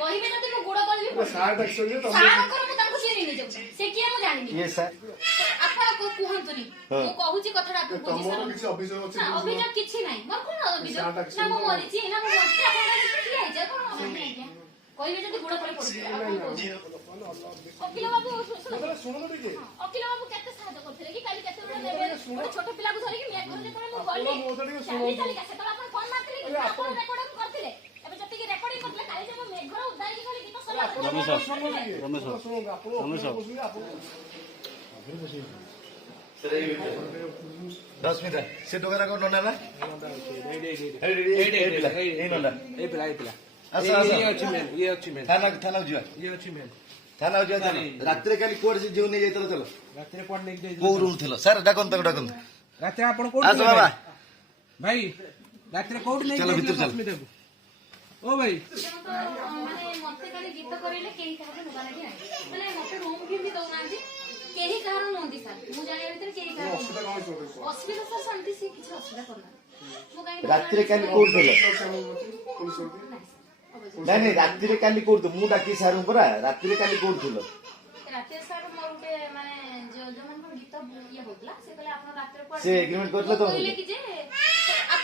କହିବେ ଯଦି ମୁଁ ଗୁଡ କରିବି ସାର୍ ଡାକୁଛନ୍ତି ତମେ ସାରଙ୍କର ମୁଁ ତାଙ୍କୁ ଚିହ୍ନିନି ଯାଉଛି ସେ କିଏ ମୁଁ ଜାଣିନି ये सर ଆପଣ କୁହନ୍ତୁନି ମୁଁ କହୁଛି କଥାଟା ଆପଣ ବୁଝି ତମର ସାରନ୍ତୁ। କିଛି ଅଭିଯୋଗ ଅଛି ନା ଅଭିଯୋଗ କିଛି ନାହିଁ ମୋର କଣ ଅଭିଯୋଗ ନା ମୁଁ ମରିଛି ନା ମୁଁ ବଞ୍ଚିଛି ଆପଣ ଠିଆ ହେଇଛି କଣ ଅଭିଯୋଗ ଆଜ୍ଞା କହିବେ ଯଦି ଗୁଡ କରି ପଡିଯିବେ ଆଉ କଣ କହୁଛି ଓକିଲ ବାବୁ ଶୁଣନ୍ତୁ ଟିକେ ଓକିଲ ବାବୁ କେତେ ସାହାଯ୍ୟ କରିଥିଲେ କି କାଲି କେତେବେଳେ ନେବେ ଗୋଟେ ଛୋଟ ପିଲାକୁ ଧରିକି ମେଘରେ ଯେତେବେଳେ ମୁଁ ଗଲି ଚାଲି ଚାଲିକା ସେତେବେଳେ ଆପଣ ଫୋନ ମାରିଥିଲେ କି ଆପଣ ରେକର୍ଡିଂ କରିଥିଲେ ଏବେ ଯେତିକି ରେକର୍ଡିଂ କରିଥିଲେ କାଲି ଯେ ମୁଁ ମେଘରେ ଉଦାଇକି ଗଲି ଗୀତ रश्मिता से टोकरा को नंदा ना थाना थाना जुआ थाना जुआ रात्रि काली कोड से जीव नहीं जाइतलो चलो रात्रि कोड नहीं जाई को रूम थिलो सर डाकन तक डाकन रात्रि आपण कोड आसो बाबा भाई रात्रि कोड नहीं चलो भीतर चल ओ भाई ମାନେ ମତେ କାଲି ଗୀତ କରିଲେ କେହି କାହାକୁ ନବା ଲାଗି ନାହିଁ ମାନେ ମତେ ରୁମ୍ ବି ଦଉନାହାନ୍ତି କେହି କାହାର ନୁହନ୍ତି ସାର୍ ମୁଁ ଜାଣିବା ଭିତରେ କେହି କାହାର ଅସୁବିଧା ସାର୍ ସେମିତି ସେ କିଛି ଅସୁବିଧା କରୁନାହାନ୍ତି ମୁଁ କାହିଁକି रात्रि काली कोड थिलो नहीं नहीं रात्रि काली कोड तो मु डाकी सारू परा रात्रि काली कोड थिलो ରାତିରେ ସାର୍ ମୋର ଗୋଟେ ମାନେ ଯୋଉମାନଙ୍କ ଗୀତ ଇଏ ହଉଥିଲା ସେ କହିଲେ ଆପଣ ରାତିରେ से एग्रीमेंट करले तो କହିଲେ କି ଯେ ଆପଣ